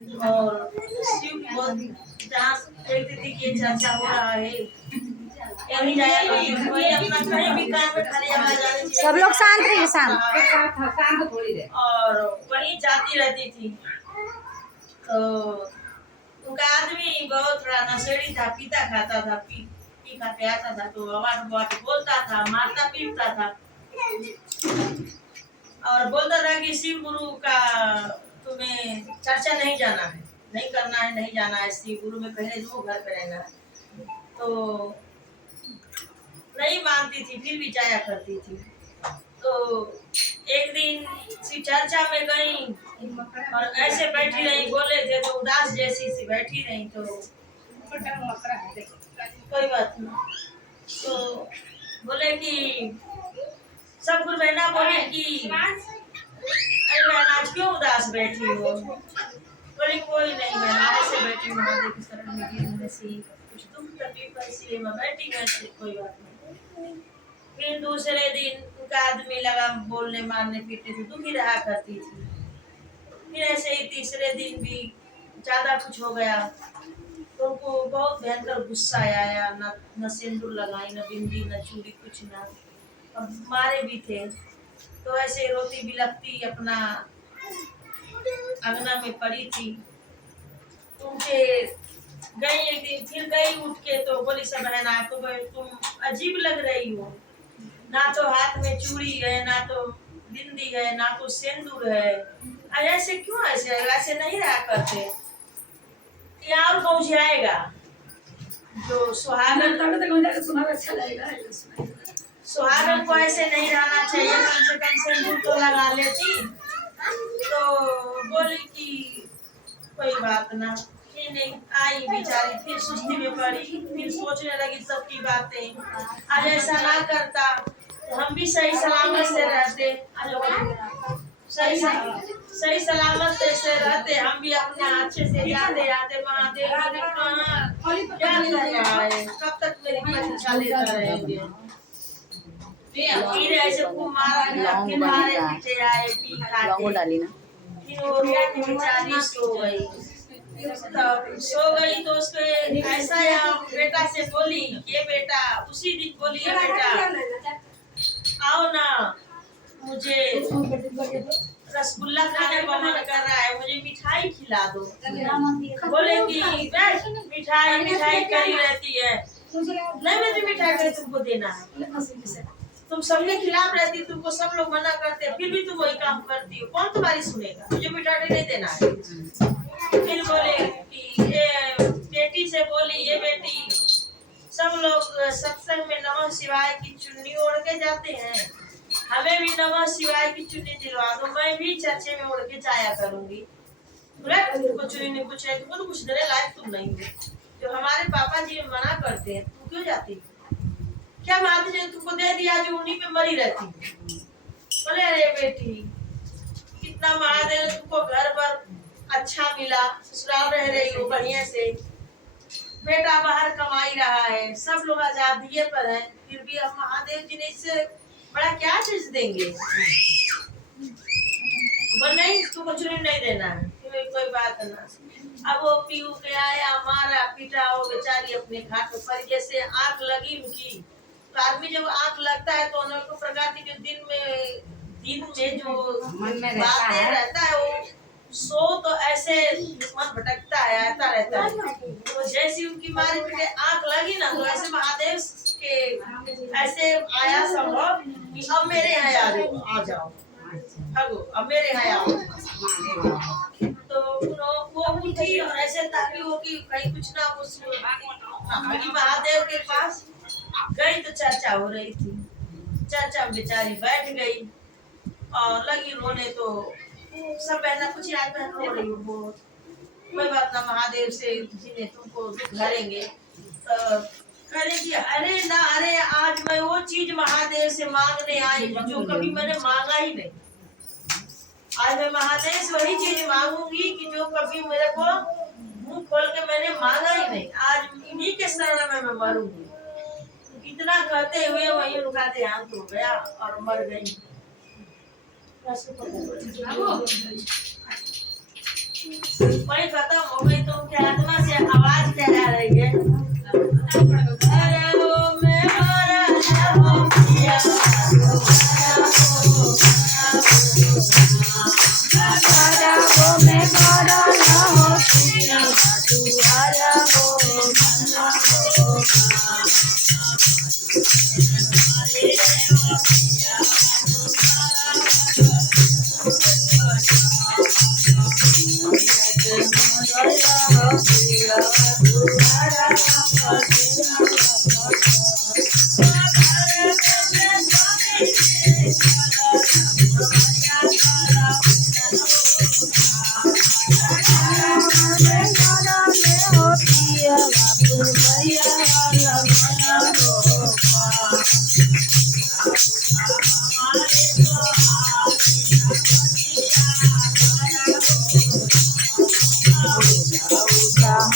और शिव की बहुत जहाँ देखती थी कि चर्चा हो रहा है कहीं जाया करती थी, वही अपना कहीं भी काम में खाली आवाज आ रही थी, सब लोग शांत रहिए, शांत। और वही जाती रहती थी। तो उनका आदमी बहुत थोड़ा नशेड़ी था, पीता खाता था, पी खा के आता था, तो अवाट अवाट बोलता था, मारता पीटता था और बोलता था कि शिव गुरु का तुम्हें चर्चा नहीं जाना है, नहीं करना है, नहीं जाना है, शिव गुरु में कहने दो, घर पे रहना है। तो नहीं मानती थी, फिर भी जाया करती थी। तो एक दिन शिव चर्चा में गई और ऐसे बैठी रही, बोले थे तो उदास जैसी सी बैठी रही। तो कोई बात नहीं, तो बोले कि सब गुरु बहना बोले कि अरे बहन आज क्यों उदास बैठी हो? बोली कोई नहीं बहन, ऐसे बैठी महादेव की शरण में गिरने से कुछ दुख तकलीफ है, इसलिए मैं बैठी वैसे, कोई बात नहीं। फिर दूसरे दिन उनका आदमी लगा बोलने मारने पीटने से दुखी रहा करती थी। फिर ऐसे ही तीसरे दिन भी ज्यादा कुछ हो गया तो उनको बहुत भयंकर गुस्सा आया, न सिंदूर लगाई, न बिंदी, न चूड़ी, कुछ ना, और मारे भी थे। तो ऐसे रोती बिलखती अपना अंगना में पड़ी थी। उनके गई एक दिन, फिर गई उठ के, तो बोली सब बहन आपको तुम अजीब लग रही हो, ना तो हाथ में चूड़ी है, ना तो बिंदी है, ना तो सिंदूर है, ऐसे क्यों? ऐसे ऐसे नहीं रहा करते। ये और कौन आएगा जो सुहागन अच्छा लगेगा, सुहागन को ऐसे नहीं रहना चाहिए, कम से कम सिंदूर तो लगा लेती। तो बोली कि कोई बात ना, फिर नहीं आई बेचारी, फिर सुस्ती में पड़ी, फिर सोचने लगी सबकी बातें, आज ऐसा ना करता तो हम भी सही सलामत से रहते, सही सलामत से रहते, हम भी अपने अच्छे से जाते आते। महादेव जी ने कहा क्या कर रहा है, कब तक मेरी परीक्षा लेता रहेंगे? फिर ऐसे खूब मारा, फिर मारे पीटे आए, पी खा के फिर वो बेचारी सो गई। सो गई तो उसके ऐसा या बेटा से बोली, ये बेटा उसी दिन बोली, ये बेटा आओ ना, मुझे रसगुल्ला खाने का मन कर रहा है, मुझे मिठाई खिला दो। बोले कि मिठाई मिठाई करी रहती है, नहीं मुझे मिठाई नहीं तुमको देना है, तुम सबके खिलाफ रहती, तुमको सब लोग मना करते, फिर भी तुम वही काम करती हो, कौन तुम्हारी सुनेगा? मुझे मिठाई नहीं देना है। फिर बोले कि ये बेटी से बोली, ये बेटी सब लोग सत्संग में नमः शिवाय की चुन्नी ओढ़ के जाते हैं, हमें भी नमः शिवाय की चुन्नी दिलवा दो, मैं भी चर्चे में ओढ़ के जाया करूंगी। तुमको चुन्नी नहीं, कुछ नहीं, तुमको तो कुछ देने लायक तुम नहीं हो, जो हमारे पापा जी मना करते हैं तुम क्यों जाती? क्या माता जी ने तुमको दे दिया जो उन्हीं पे मरी रहती? बोले अरे बेटी कितना महादेव ने तुमको घर पर अच्छा मिला, ससुराल रह रही हो बढ़िया से, बेटा बाहर कमाई रहा है, सब लोग आजादी पर हैं, फिर भी अब महादेव जी ने इससे बड़ा क्या चीज देंगे? बोल नहीं तुमको चुनी नहीं देना है, कोई बात ना। अब वो पीऊ के आया, मारा पीटा, वो बेचारी अपने घाट पर, जैसे आंख लगी उनकी, तो आदमी जब आंख लगता है तो अनेक प्रकार की जो दिन में जो बातें रहता है, वो सो तो ऐसे मन भटकता है, आता रहता है। तो जैसी उनकी मारी पीटे आंख लगी ना, तो ऐसे महादेव के ऐसे आया संभव कि अब मेरे यहाँ आ जाओ, अब मेरे यहाँ आओ। तो वो उठी और ऐसे ताकि वो कि कहीं कुछ ना कुछ महादेव के पास गई तो चर्चा हो रही थी, चर्चा में बेचारी बैठ गई और लगी रोने। तो सब बहना कुछ याद बहन रो रही हो, कोई बात ना, महादेव से जिन्हें तुमको दुख भरेंगे। तो करेगी अरे ना, अरे आज मैं वो चीज महादेव से मांगने आई जो कभी मैंने मांगा ही नहीं, आज मैं महादेव से वही चीज मांगूंगी कि जो कभी मेरे को मुंह खोल के मैंने मांगा ही नहीं, आज इन्हीं के शरण में मैं मरूंगी। इतना कहते हुए वही उनका देहांत हो गया और मर गई। वही खत्म हो गई तो क्या आत्मा से आवाज क्या आ रही है? अरे वो मैं मरा हो पिया, हरा वो मैं मरा हो पिया, तू हरा हो मना हो।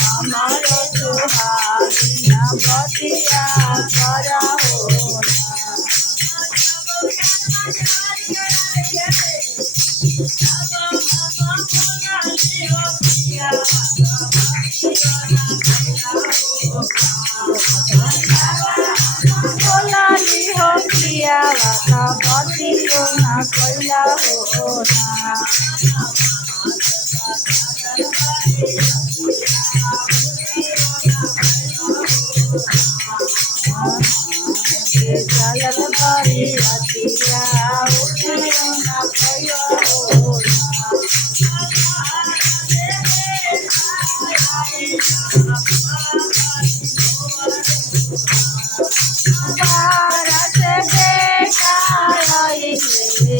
हमारा सुहागिया बतिया करा हो बोलाली हो पिया का बतियो ना कैला हो ना। चलत बड़ी रतिया उठियो ना कहियो हो भारत बेटा आइले